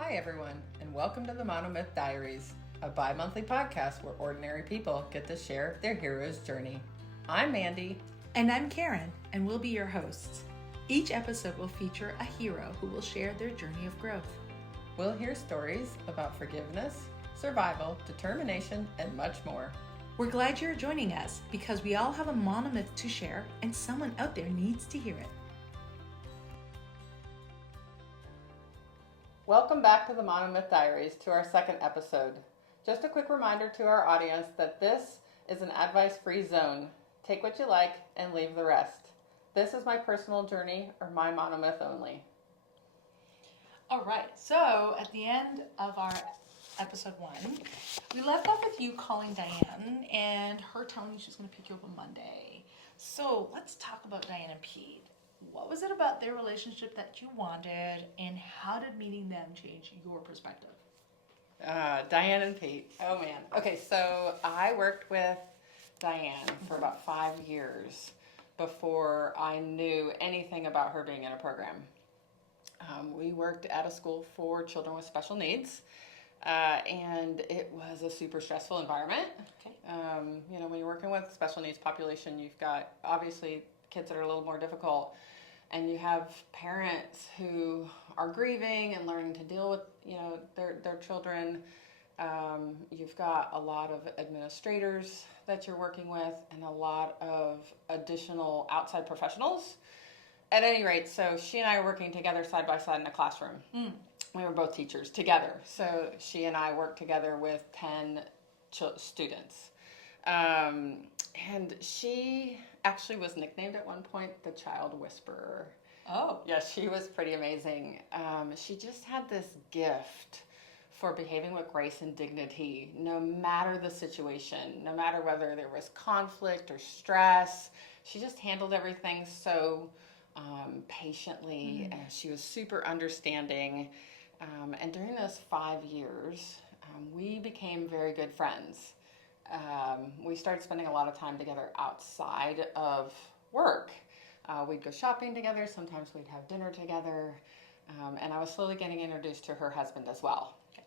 Hi, everyone, and welcome to the Monomyth Diaries, a bi-monthly podcast where ordinary people get to share their hero's journey. I'm Mandi. And I'm Karen, and we'll be your hosts. Each episode will feature a hero who will share their journey of growth. We'll hear stories about forgiveness, survival, determination, and much more. We're glad you're joining us because we all have a monomyth to share, and someone out there needs to hear it. Welcome back to the Monomyth Diaries, to our second episode. Just a quick reminder to our audience that this is an advice-free zone. Take what you like and leave the rest. This is my personal journey, or my monomyth only. All right, so at the end of our episode 1, we left off with you calling Diane and her telling you she was going to pick you up on Monday. So let's talk about Diane and Pete. What was it about their relationship that you wanted, and how did meeting them change your perspective? Diane and Pete. Oh, man. Okay, so I worked with Diane for about 5 years before I knew anything about her being in a program. We worked at a school for children with special needs, and it was a super stressful environment. Okay. When you're working with special needs population, you've got obviously kids that are a little more difficult, and you have parents who are grieving and learning to deal with their children. You've got a lot of administrators that you're working with and a lot of additional outside professionals. At any rate, so she and I are working together side by side in a classroom. We were both teachers together, so she and I worked together with 10 students. And she actually was nicknamed at one point the Child Whisperer. Oh. Yeah, she was pretty amazing. She just had this gift for behaving with grace and dignity, no matter the situation, no matter whether there was conflict or stress. She just handled everything so patiently, and she was super understanding. And during those 5 years, we became very good friends. We started spending a lot of time together outside of work. We'd go shopping together. Sometimes we'd have dinner together. And I was slowly getting introduced to her husband as well. Okay.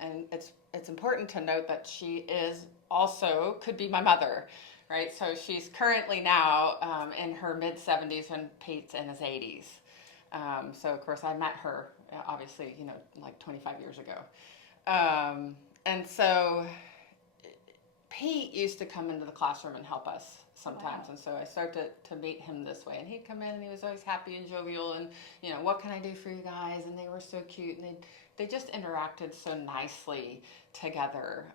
And it's important to note that she is also could be my mother, right? So she's currently now in her mid-70s and Pete's in his 80s. So, of course, I met her, obviously, like 25 years ago. And so Pete used to come into the classroom and help us sometimes. Wow. And so I started to meet him this way. And he'd come in and he was always happy and jovial and, what can I do for you guys? And they were so cute. And they just interacted so nicely together.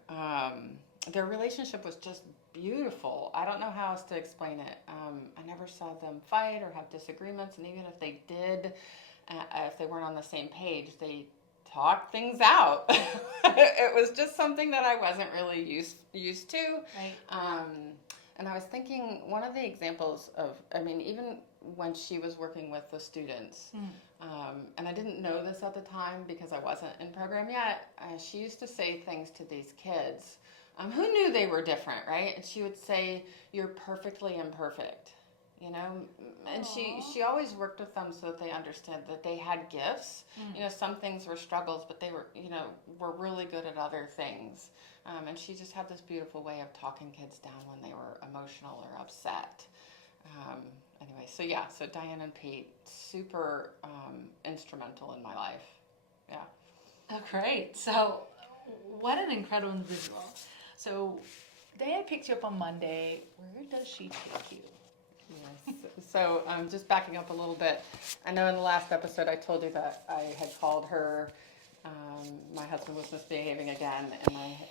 Their relationship was just beautiful. I don't know how else to explain it. I never saw them fight or have disagreements. And even if they did, if they weren't on the same page, they talk things out. It was just something that I wasn't really used to. Right. And I was thinking one of the examples of, even when she was working with the students, and I didn't know this at the time because I wasn't in program yet, she used to say things to these kids who knew they were different, right? And she would say, "You're perfectly imperfect." And Aww. she always worked with them so that they understood that they had gifts. Some things were struggles, but they were really good at other things. And she just had this beautiful way of talking kids down when they were emotional or upset. So Diane and Pete, super instrumental in my life. Yeah. Oh, great. So what an incredible individual. So Diane picks you up on Monday. Where does she take you? Yes. So just backing up a little bit, I know in the last episode I told you that I had called her, my husband was misbehaving again,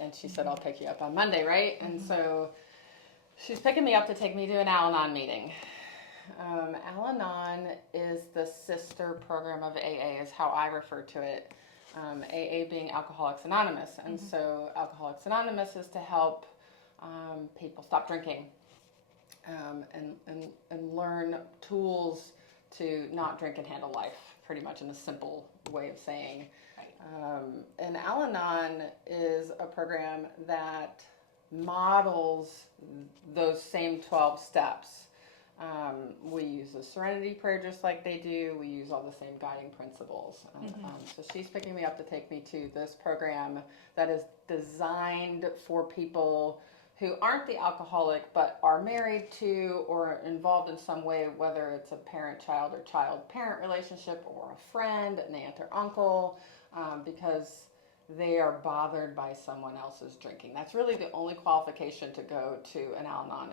and she said, "I'll pick you up on Monday," right? And so she's picking me up to take me to an Al-Anon meeting. Al-Anon is the sister program of AA, is how I refer to it. AA being Alcoholics Anonymous. And so Alcoholics Anonymous is to help people stop drinking. And learn tools to not drink and handle life, pretty much in a simple way of saying. Right. And Al-Anon is a program that models those same 12 steps. We use the serenity prayer just like they do. We use all the same guiding principles. So she's picking me up to take me to this program that is designed for people who aren't the alcoholic but are married to or involved in some way, whether it's a parent-child or child-parent relationship or a friend, an aunt or uncle, because they are bothered by someone else's drinking. That's really the only qualification to go to an Al-Anon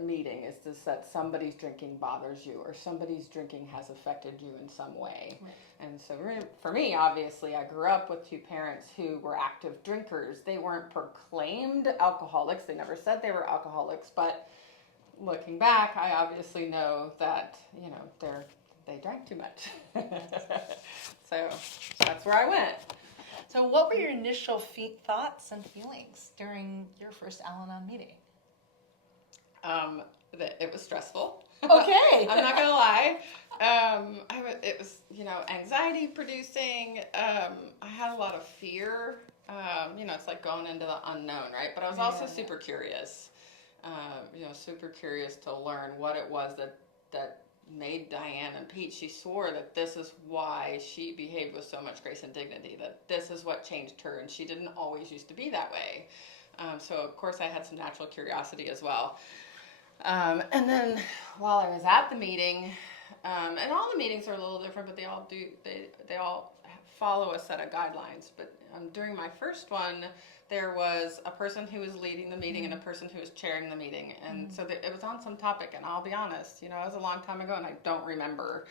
meeting, is just that somebody's drinking bothers you or somebody's drinking has affected you in some way. Right. And so for me, obviously, I grew up with two parents who were active drinkers. They weren't proclaimed alcoholics. They never said they were alcoholics. But looking back, I obviously know that, they drank too much. So that's where I went. So what were your initial thoughts and feelings during your first Al-Anon meeting? That it was stressful. Okay. I'm not gonna lie. It was, anxiety producing. I had a lot of fear. It's like going into the unknown, right? But I was also super curious. Super curious to learn what it was that made Diane and Pete. She swore that this is why she behaved with so much grace and dignity, that this is what changed her, and she didn't always used to be that way. So of course I had some natural curiosity as well. And then while I was at the meeting, and all the meetings are a little different, but they all follow a set of guidelines. But during my first one, there was a person who was leading the meeting and a person who was chairing the meeting. And so it was on some topic, and I'll be honest, it was a long time ago and I don't remember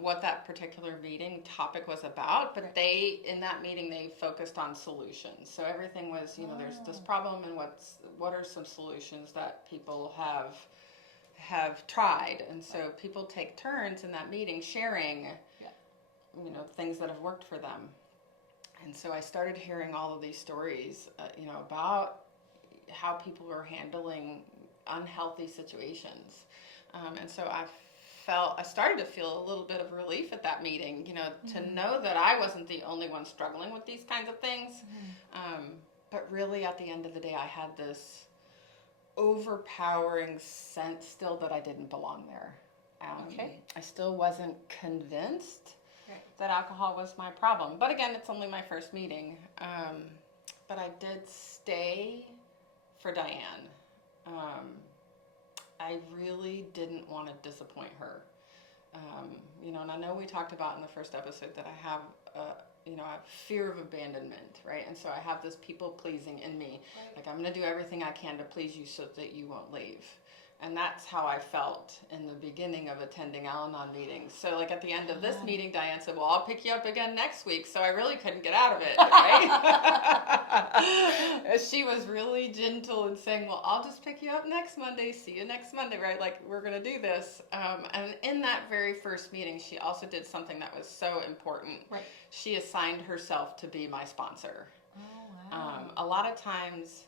what that particular meeting topic was about, but in that meeting, they focused on solutions. So everything was, there's this problem and what are some solutions that people have tried. And so people take turns in that meeting sharing, things that have worked for them. And so I started hearing all of these stories, about how people were handling unhealthy situations. And so I started to feel a little bit of relief at that meeting, to know that I wasn't the only one struggling with these kinds of things. But really at the end of the day, I had this overpowering sense still that I didn't belong there. I still wasn't convinced that alcohol was my problem. But again, it's only my first meeting. But I did stay for Diane. I really didn't want to disappoint her. And I know we talked about in the first episode that I have, I have fear of abandonment, right? And so I have this people pleasing in me. Right. Like, I'm going to do everything I can to please you so that you won't leave. And that's how I felt in the beginning of attending Al-Anon meetings. So like at the end of this meeting, Diane said, well, I'll pick you up again next week. So I really couldn't get out of it, right? She was really gentle and saying, well, I'll just pick you up next Monday. See you next Monday, right? Like, we're going to do this. And in that very first meeting, she also did something that was so important. Right. She assigned herself to be my sponsor. Oh, wow. A lot of times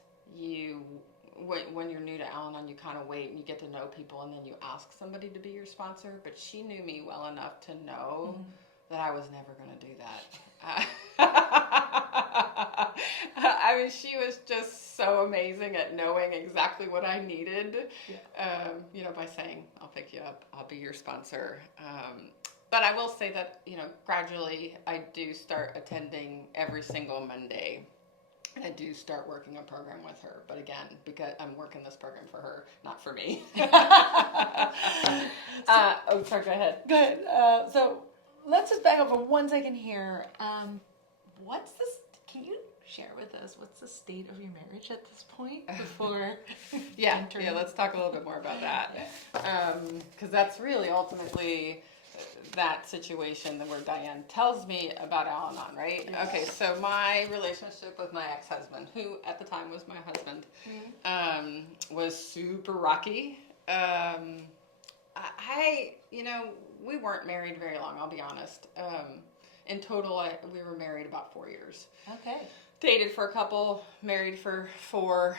when you're new to Al-Anon, you kind of wait and you get to know people and then you ask somebody to be your sponsor. But she knew me well enough to know that I was never going to do that. I mean, she was just so amazing at knowing exactly what I needed, by saying, I'll pick you up, I'll be your sponsor. But I will say that, gradually I do start attending every single Monday. And I do start working a program with her, but again, because I'm working this program for her, not for me. Sorry, go ahead. Go ahead. So let's just back up for 1 second here. What's this? Can you share with us what's the state of your marriage at this point before? Yeah. Let's talk a little bit more about that, because that's really ultimately that situation where Diane tells me about Al-Anon, right? Yes. Okay, so my relationship with my ex-husband, who at the time was my husband, was super rocky. We weren't married very long, I'll be honest. In total, we were married about 4 years. Okay. Dated for a couple, married for 4.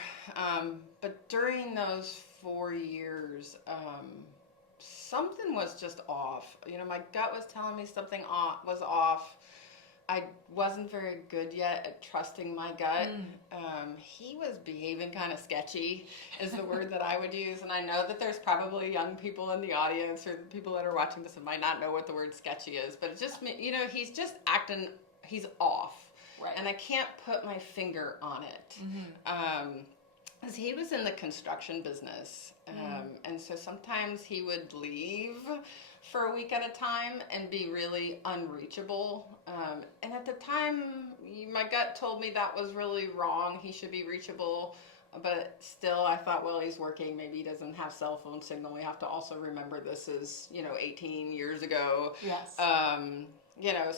But during those 4 years, something was just off. My gut was telling me something was off. I wasn't very good yet at trusting my gut. He was behaving kind of sketchy, is the word that I would use. And I know that there's probably young people in the audience or people that are watching this that might not know what the word sketchy is, but it just, he's just acting, he's off. Right. And I can't put my finger on it. Because he was in the construction business. And so sometimes he would leave for a week at a time and be really unreachable. And at the time, my gut told me that was really wrong. He should be reachable. But still, I thought, well, he's working. Maybe he doesn't have cell phone signal. We have to also remember this is, 18 years ago. Yes.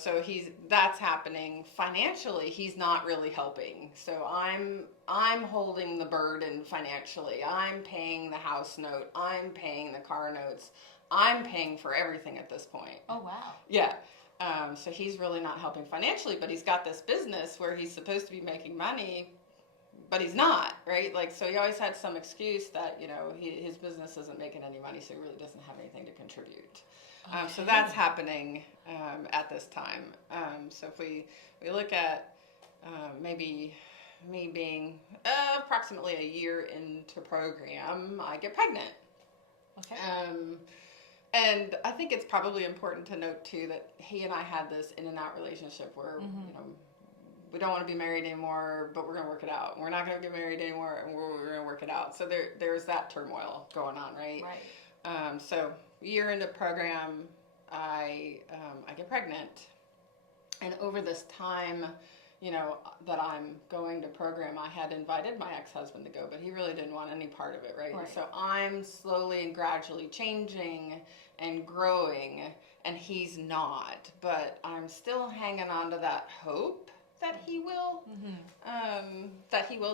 So that's happening. Financially, he's not really helping. So I'm holding the burden financially. I'm paying the house note. I'm paying the car notes. I'm paying for everything at this point. Oh, wow. Yeah. So he's really not helping financially, but he's got this business where he's supposed to be making money, but he's not, right? Like, so he always had some excuse that, his business isn't making any money, so he really doesn't have anything to contribute. So that's happening at this time. So if we look at maybe me being approximately a year into program, I get pregnant. Okay. And I think it's probably important to note too that he and I had this in and out relationship where we don't want to be married anymore, but we're going to work it out. We're not going to get married anymore, and we're going to work it out. So there's that turmoil going on, right? Right. So a year into program, I get pregnant, and over this time, that I'm going to program, I had invited my ex-husband to go, but he really didn't want any part of it, right? Right. So I'm slowly and gradually changing and growing, and he's not, but I'm still hanging on to that hope that he will,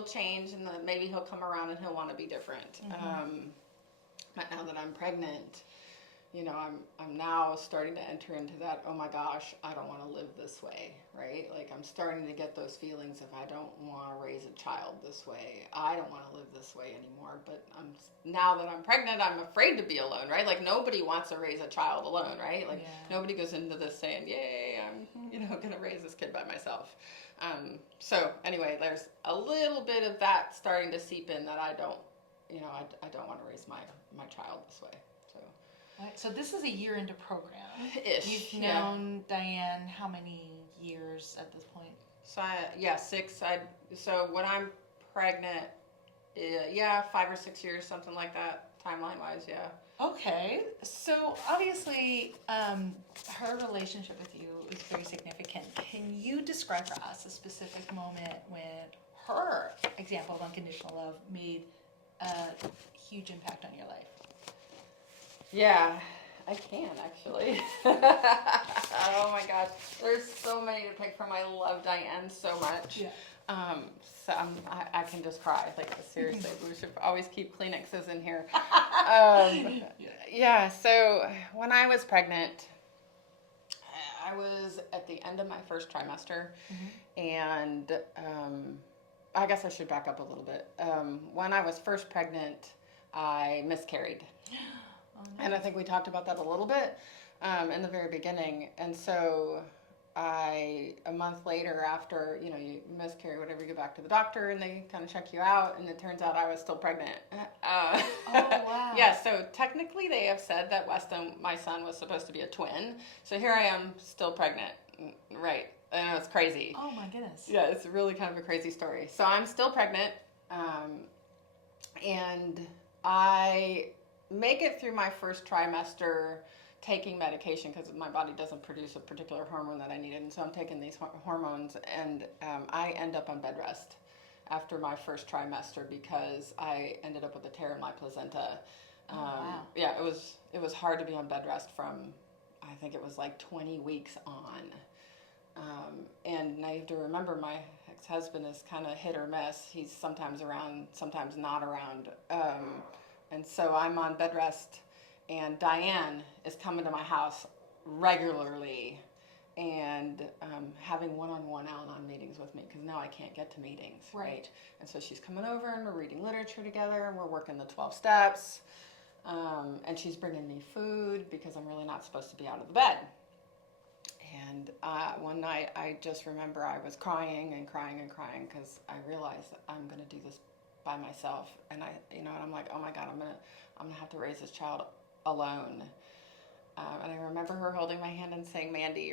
change, and that maybe he'll come around and he'll want to be different. But now that I'm pregnant, I'm now starting to enter into that, oh my gosh, I don't want to live this way, right? Like, I'm starting to get those feelings of I don't want to raise a child this way. I don't want to live this way anymore. But now that I'm pregnant, I'm afraid to be alone, right? Like, nobody wants to raise a child alone, right? Like, nobody goes into this saying, yay, I'm, going to raise this kid by myself. So anyway, there's a little bit of that starting to seep in that I don't want to raise my child this way. So this is a year into program. Ish. You've known Diane how many years at this point? So 6. So when I'm pregnant, 5 or 6 years, something like that, timeline wise, yeah. Okay, so obviously her relationship with you is very significant. Can you describe for us a specific moment when her example of unconditional love made a huge impact on your life? Yeah, I can actually. Oh my gosh, there's so many to pick from. I love Diane so much. Yeah. So I can just cry. Like, seriously, we should always keep Kleenexes in here. Yeah. So when I was pregnant, I was at the end of my first trimester, and I guess I should back up a little bit. When I was first pregnant, I miscarried. And I think we talked about that a little bit in the very beginning. And so a month later, after, you miscarry, whatever, you go back to the doctor and they kind of check you out, and it turns out I was still pregnant. Oh, wow. Yeah, so technically they have said that Weston, my son, was supposed to be a twin. So here I am, still pregnant. Right. I know, it's crazy. Oh, my goodness. Yeah, it's really kind of a crazy story. So I'm still pregnant, and I make it through my first trimester taking medication because my body doesn't produce a particular hormone that I needed, and so I'm taking these hormones, and I end up on bed rest after my first trimester because I ended up with a tear in my placenta. Wow. Yeah, it was hard to be on bed rest from, I think it was like 20 weeks on. And I have to remember my ex-husband is kind of hit or miss. He's sometimes around, sometimes not around. And so I'm on bed rest, and Diane is coming to my house regularly and having one-on-one Al-Anon meetings with me because now I can't get to meetings, right? And so she's coming over, and we're reading literature together, and we're working the 12 steps, and she's bringing me food because I'm really not supposed to be out of the bed. And one night, I just remember I was crying and crying and crying because I realized that I'm going to do this by myself. And and I'm like, oh my God, I'm gonna have to raise this child alone. And I remember her holding my hand and saying, Mandy,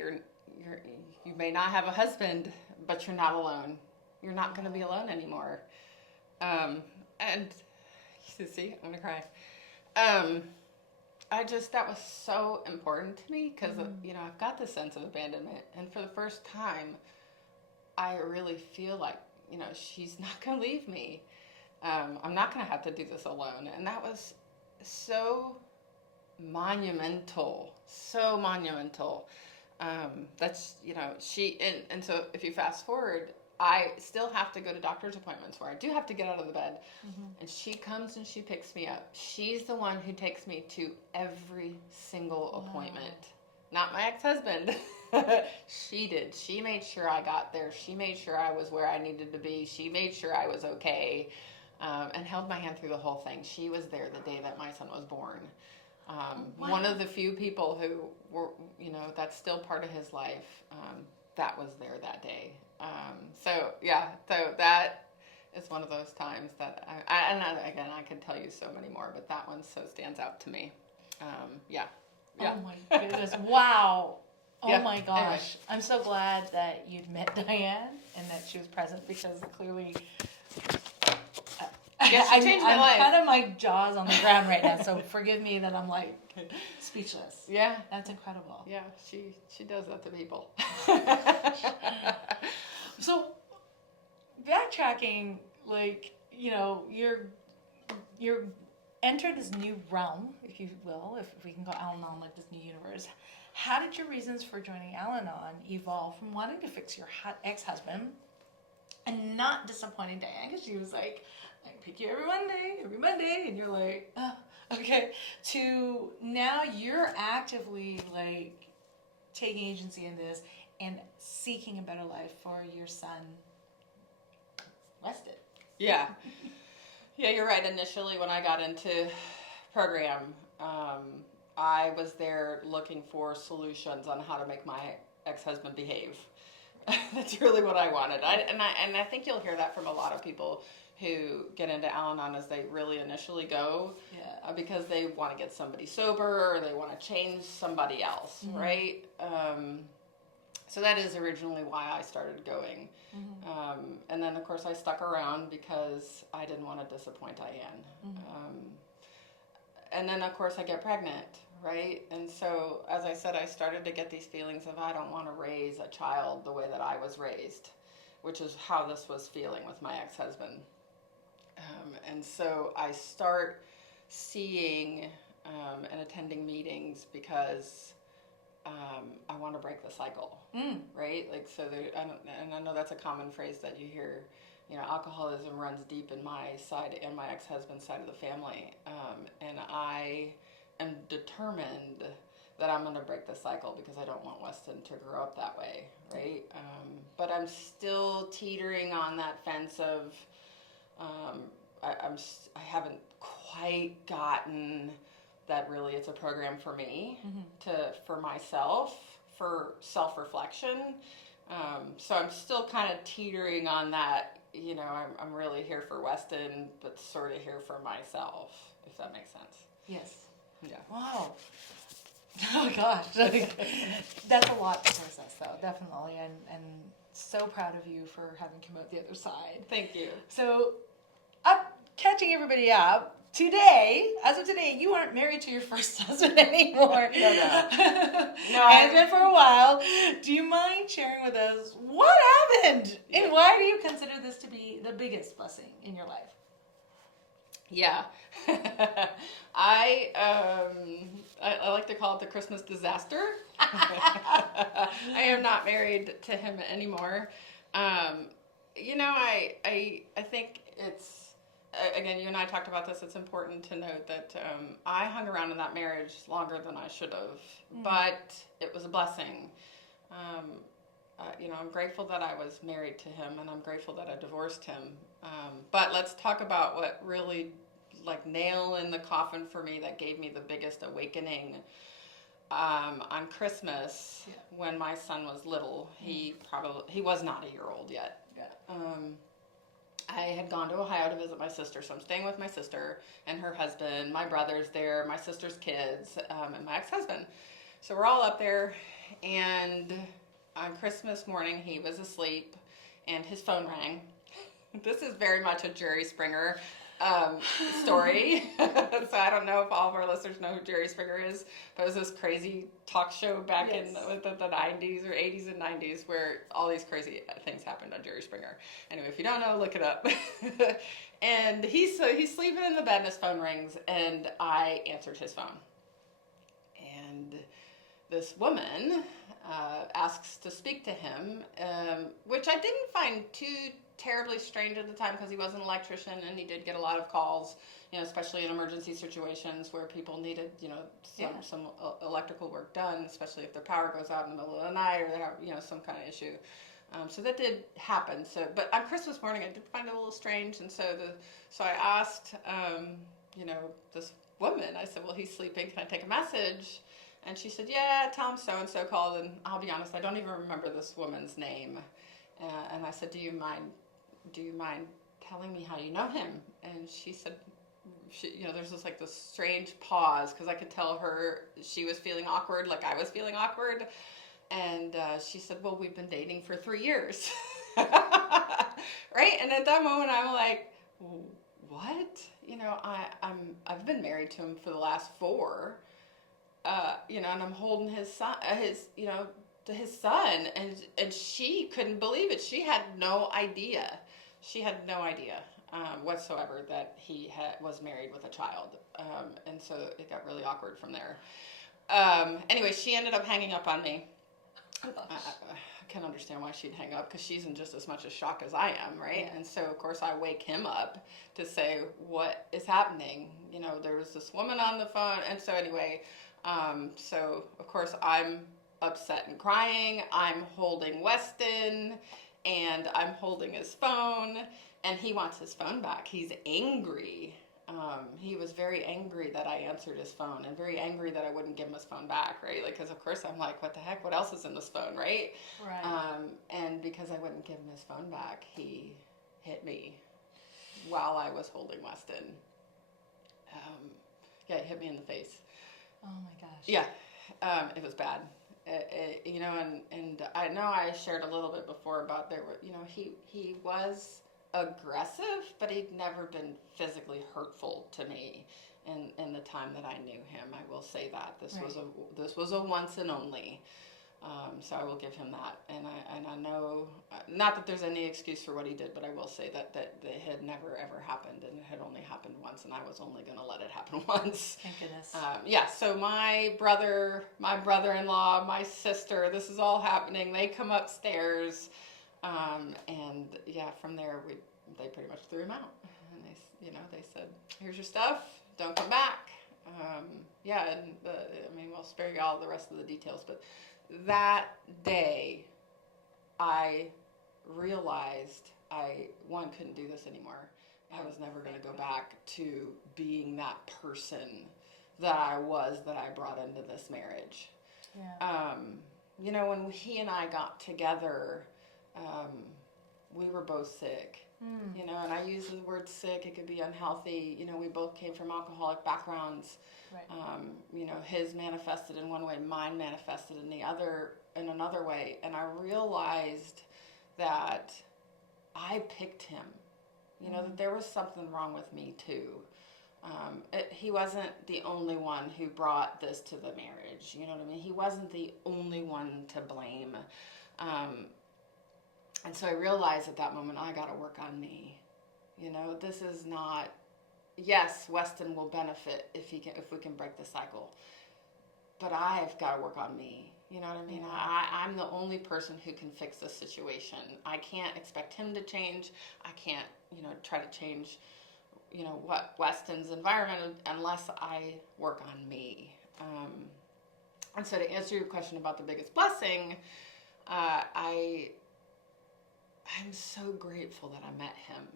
you may not have a husband, but you're not alone. You're not going to be alone anymore. And you see, I'm going to cry. That was so important to me because, I've got this sense of abandonment. And for the first time, I really feel like, she's not going to leave me. I'm not going to have to do this alone. And that was so monumental. That's, and so if you fast forward, I still have to go to doctor's appointments where I do have to get out of the bed. And she comes and she picks me up. She's the one who takes me to every single appointment. Not my ex-husband. She did. She made sure I got there. She made sure I was where I needed to be. She made sure I was okay, and held my hand through the whole thing. She was there the day that my son was born. One of the few people who were, that's still part of his life, that was there that day. So that is one of those times that I could tell you so many more, but that one so stands out to me. Yeah. Oh my goodness. Wow. Oh Yeah. my gosh. Anyway. I'm so glad that you'd met Diane and that she was present because clearly Yes, she changed my life. I'm kind of my jaw's on the ground right now, so forgive me that I'm like speechless. Yeah. That's incredible. Yeah, she does that to people. So backtracking, you're entered this new realm, if you will, if we can call Al-Anon like this new universe. How did your reasons for joining Al-Anon evolve from wanting to fix your ex-husband and not disappointing Diane, because she was like, I pick you every Monday, and you're like, oh, okay, to now you're actively like taking agency in this and seeking a better life for your son, Weston. Yeah. Yeah, you're right. Initially, when I got into program, I was there looking for solutions on how to make my ex-husband behave. That's really what I wanted. And I think you'll hear that from a lot of people who get into Al-Anon as they really initially go, because they want to get somebody sober or they want to change somebody else, right? So that is originally why I started going. And then, of course, I stuck around because I didn't want to disappoint Diane. And then, of course, I get pregnant, right? And so, as I said, I started to get these feelings of I don't want to raise a child the way that I was raised, which is how this was feeling with my ex-husband. And so I start seeing and attending meetings because I want to break the cycle, right? Like, so and I know that's a common phrase that you hear, alcoholism runs deep in my side and my ex-husband's side of the family. And I am determined that I'm going to break the cycle because I don't want Weston to grow up that way, right? But I'm still teetering on that fence of, I haven't quite gotten that really it's a program for me, for myself, for self-reflection. So I'm still kind of teetering on that, I'm really here for Weston, but sort of here for myself, if that makes sense. Yes. Yeah. Wow. Oh gosh. That's a lot to process though, definitely. And so proud of you for having come out the other side. Thank you. So I'm catching everybody up. As of today, you aren't married to your first husband anymore. No. Has been for a while. Do you mind sharing with us what happened? And why do you consider this to be the biggest blessing in your life? Yeah. I like to call it the Christmas disaster. I am not married to him anymore. I think it's, again, you and I talked about this, it's important to note that I hung around in that marriage longer than I should have, but it was a blessing. I'm grateful that I was married to him, and I'm grateful that I divorced him. But let's talk about what really, nail in the coffin for me that gave me the biggest awakening on Christmas, Yeah. when my son was little, he was not a year old yet. Yeah. I had gone to Ohio to visit my sister, so I'm staying with my sister and her husband. My brother's there, my sister's kids, and my ex-husband. So we're all up there, and on Christmas morning, he was asleep, and his phone rang. This is very much a Jerry Springer story. So I don't know if all of our listeners know who Jerry Springer is, but it was this crazy talk show back in the 90s or 80s and 90s where all these crazy things happened on Jerry Springer. Anyway, if you don't know, look it up. And he's sleeping in the bed and his phone rings, and I answered his phone. And this woman asks to speak to him, which I didn't find too terribly strange at the time because he was an electrician and he did get a lot of calls, especially in emergency situations where people needed, some electrical work done, especially if their power goes out in the middle of the night or they have, some kind of issue. So that did happen. So, but on Christmas morning, I did find it a little strange, and so I asked, this woman. I said, "Well, he's sleeping. Can I take a message?" And she said, "Yeah, tell him so and so called." And I'll be honest, I don't even remember this woman's name. And I said, "Do you mind telling me how you know him?" And she said, there's this strange pause because I could tell her she was feeling awkward, like I was feeling awkward. And she said, "Well, we've been dating for 3 years." Right? And at that moment, I'm like, "What?" I've been married to him for the last 4. And I'm holding his son, to his son, and she couldn't believe it. She had no idea. She had no idea whatsoever that he was married with a child, and so it got really awkward from there. Anyway, she ended up hanging up on me. I can understand why she'd hang up because she's in just as much a shock as I am, right? Yeah. And so, of course, I wake him up to say, "What is happening?" There was this woman on the phone. And so anyway, so, of course, I'm upset and crying. I'm holding Weston, and I'm holding his phone, and he wants his phone back. He's angry. He was very angry that I answered his phone and very angry that I wouldn't give him his phone back, right? Because, of course, I'm like, what the heck? What else is in this phone, right? Right. And because I wouldn't give him his phone back, he hit me while I was holding Weston. He hit me in the face. Oh, my gosh. Yeah, it was bad. And I know I shared a little bit before about he was aggressive, but he'd never been physically hurtful to me in the time that I knew him. I will say that this was a once and only. So I will give him that, and I know not that there's any excuse for what he did, but I will say that it had never ever happened, and it had only happened once, and I was only going to let it happen once. Thank goodness. So my brother-in-law, my sister, this is all happening. They come upstairs, and from there they pretty much threw him out, and they said, "Here's your stuff. Don't come back." We'll spare you all the rest of the details, but that day, I realized I couldn't do this anymore. I was never going to go back to being that person that I brought into this marriage. Yeah. When he and I got together, we were both sick. And I use the word sick. It could be unhealthy. We both came from alcoholic backgrounds. Right. His manifested in one way, mine manifested in another way. And I realized that I picked him. That there was something wrong with me too. He wasn't the only one who brought this to the marriage. You know what I mean? He wasn't the only one to blame. And so I realized at that moment, I got to work on me. This is not. Yes, Weston will benefit if we can break the cycle, but I've got to work on me. You know what I mean? Yeah. I'm the only person who can fix this situation. I can't expect him to change. I can't, try to change, what Weston's environment unless I work on me. And so to answer your question about the biggest blessing, I'm so grateful that I met him.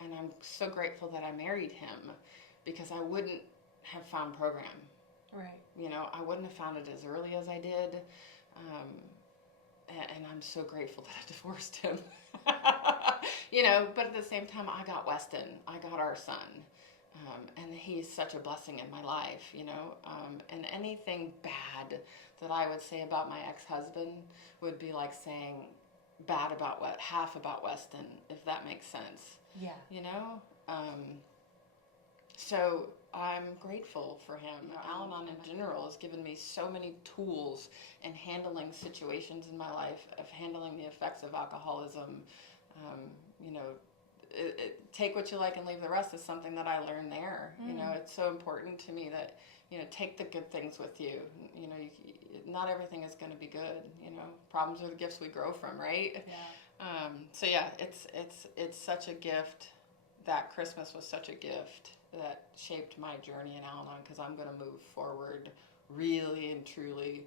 And I'm so grateful that I married him because I wouldn't have found program. Right. You know, I wouldn't have found it as early as I did. Um, and I'm so grateful that I divorced him. You know, but at the same time, I got Weston. I got our son. And he's such a blessing in my life, you know. And anything bad that I would say about my ex-husband would be like saying bad about half about Weston, if that makes sense. Yeah. You know? So I'm grateful for him. Al-Anon in general has given me so many tools in handling situations in my life, of handling the effects of alcoholism. You know, take what you like and leave the rest is something that I learned there. You know, it's so important to me that, you know, take the good things with you. You know, not everything is going to be good. You know, problems are the gifts we grow from, right? Yeah. So yeah, it's such a gift. That Christmas was such a gift that shaped my journey in Al-Anon, because I'm going to move forward really and truly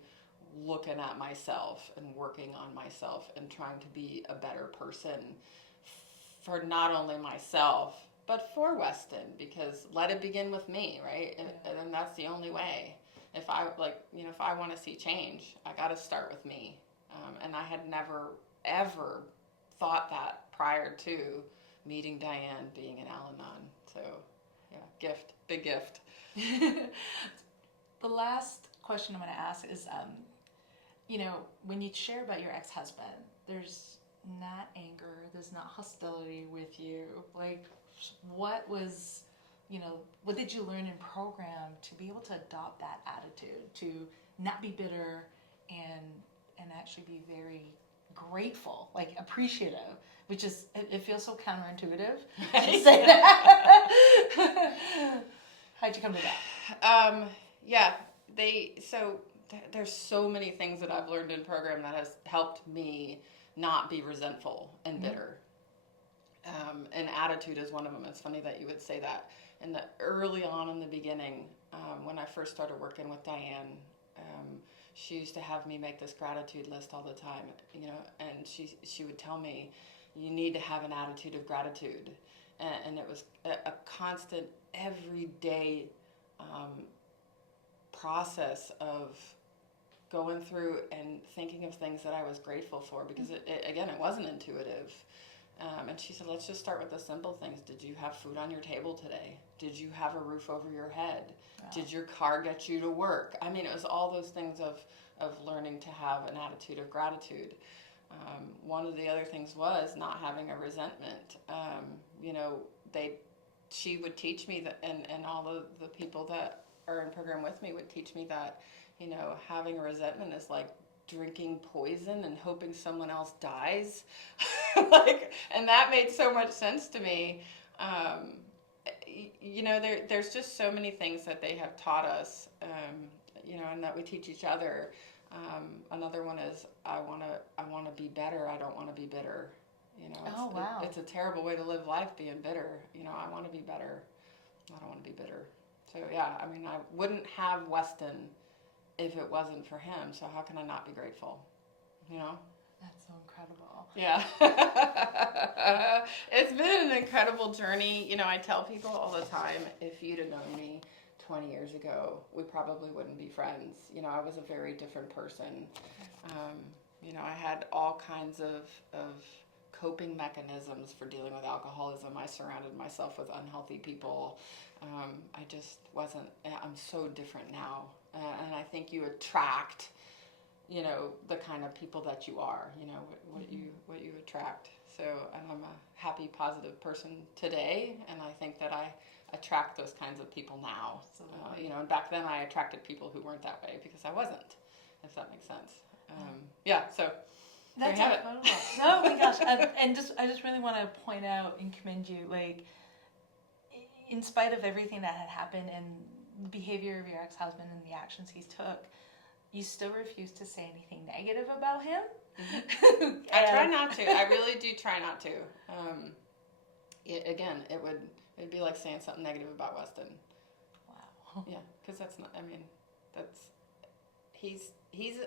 looking at myself and working on myself and trying to be a better person for not only myself, but for Weston, because let it begin with me, right? And then that's the only way. If I if I want to see change, I got to start with me. And I had never, ever thought that prior to meeting Diane, being in Al-Anon. So, yeah, gift, big gift. The last question I'm going to ask is, you know, when you share about your ex-husband, there's not anger, there's not hostility with you. Like, what was, you know, what did you learn in program to be able to adopt that attitude, to not be bitter and actually be very grateful, like appreciative, which is, it feels so counterintuitive to say that. How'd you come to that? Yeah, there's so many things that I've learned in program that has helped me not be resentful and bitter. And attitude is one of them. It's funny that you would say that. And the early on in the beginning, when I first started working with Diane, she used to have me make this gratitude list all the time, you know, and she would tell me, you need to have an attitude of gratitude. And it was a constant, everyday process of going through and thinking of things that I was grateful for, because it wasn't intuitive. And she said, let's just start with the simple things. Did you have food on your table today? Did you have a roof over your head? Wow. Did your car get you to work? I mean, it was all those things of learning to have an attitude of gratitude. One of the other things was not having a resentment. You know, she would teach me that, and all of the people that are in program with me would teach me that, you know, having a resentment is like drinking poison and hoping someone else dies. And that made so much sense to me. You know, there's just so many things that they have taught us, you know, and that we teach each other. Another one is, I want to be better. I don't want to be bitter. You know, it's a terrible way to live life, being bitter. You know, I want to be better. I don't want to be bitter. So yeah, I mean, I wouldn't have Weston if it wasn't for him. So how can I not be grateful? You know? That's so incredible. Yeah. It's been an incredible journey. You know, I tell people all the time, if you'd have known me 20 years ago, we probably wouldn't be friends. You know, I was a very different person. You know, I had all kinds of coping mechanisms for dealing with alcoholism. I surrounded myself with unhealthy people. I just wasn't, I'm so different now. And I think you attract, you know, the kind of people that you are, you know, what you attract. So, and I'm a happy, positive person today, and I think that I attract those kinds of people now. You know, and back then I attracted people who weren't that way because I wasn't, if that makes sense. Yeah, so that's there you have it. Oh my gosh. I just really want to point out and commend you, like, in spite of everything that had happened and the behavior of your ex-husband and the actions he took, you still refuse to say anything negative about him. Mm-hmm. I try not to. I really do try not to. Again, it'd be like saying something negative about Weston. Wow. Yeah, because that's not. I mean, he's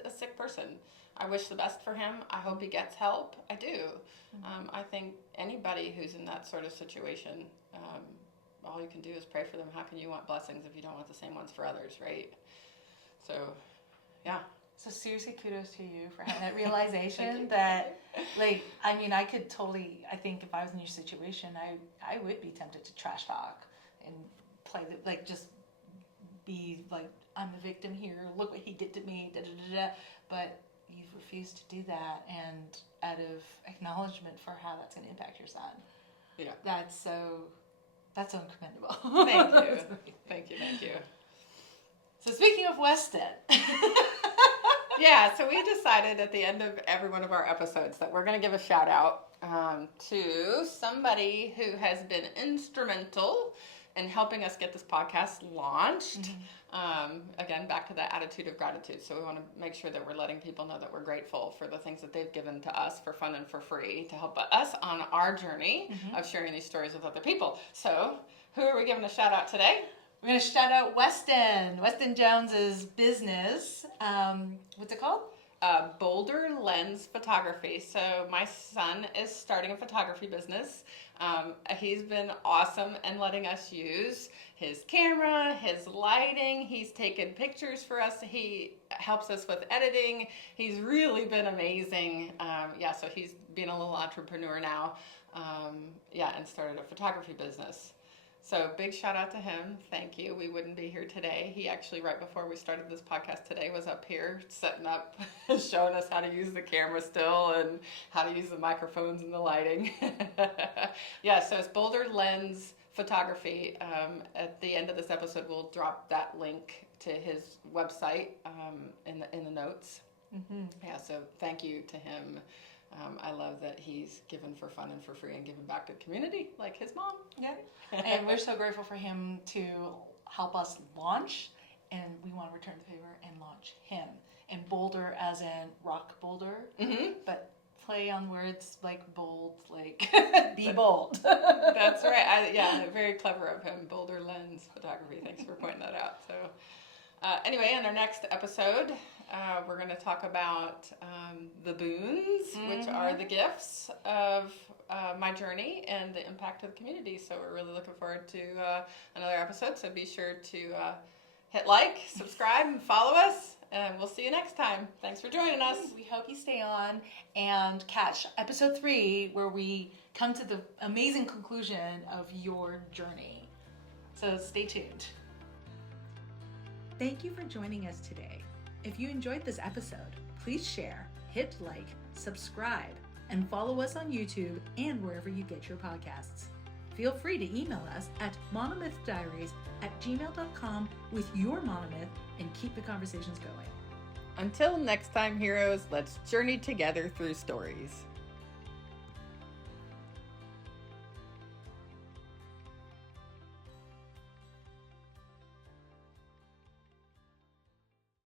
a sick person. I wish the best for him. I hope he gets help. I do. Mm-hmm. I think anybody who's in that sort of situation, all you can do is pray for them. How can you want blessings if you don't want the same ones for others, right? So, yeah. So seriously, kudos to you for having that realization that, like, I mean, I could totally, I think if I was in your situation, I would be tempted to trash talk and play, like, just be like, I'm the victim here, look what he did to me, da da da da. But you've refused to do that, and out of acknowledgement for how that's going to impact your son. Yeah. That's so commendable. Thank you. Thank you. So speaking of Weston. Yeah, so we decided at the end of every one of our episodes that we're going to give a shout out to somebody who has been instrumental in helping us get this podcast launched. Again, back to that attitude of gratitude. So we want to make sure that we're letting people know that we're grateful for the things that they've given to us for fun and for free to help us on our journey of sharing these stories with other people. So who are we giving a shout out today? We're going to shout out Weston Jones's business. What's it called? Boulder Lens Photography. So my son is starting a photography business. He's been awesome in letting us use his camera, his lighting. He's taken pictures for us. He helps us with editing. He's really been amazing. So he's being a little entrepreneur now. And started a photography business. So big shout out to him. Thank you. We wouldn't be here today. He actually, right before we started this podcast today, was up here setting up, showing us how to use the camera still and how to use the microphones and the lighting. So it's Boulder Lens Photography. At the end of this episode, we'll drop that link to his website in the notes. So thank you to him. I love that he's given for fun and for free and given back to the community like his mom. Yeah. And we're so grateful for him to help us launch, and we want to return the favor and launch him. And Boulder as in rock boulder, but play on words like bold, like be bold. That's right. Very clever of him. Boulder Lens Photography. Thanks for pointing that out. So anyway, in our next episode, we're going to talk about the boons, which are the gifts of my journey and the impact of the community. So we're really looking forward to another episode. So be sure to hit like, subscribe, and follow us. And we'll see you next time. Thanks for joining us. We hope you stay on and catch episode 3, where we come to the amazing conclusion of your journey. So stay tuned. Thank you for joining us today. If you enjoyed this episode, please share, hit like, subscribe, and follow us on YouTube and wherever you get your podcasts. Feel free to email us at monomythdiaries@gmail.com with your monomyth and keep the conversations going. Until next time, heroes, let's journey together through stories.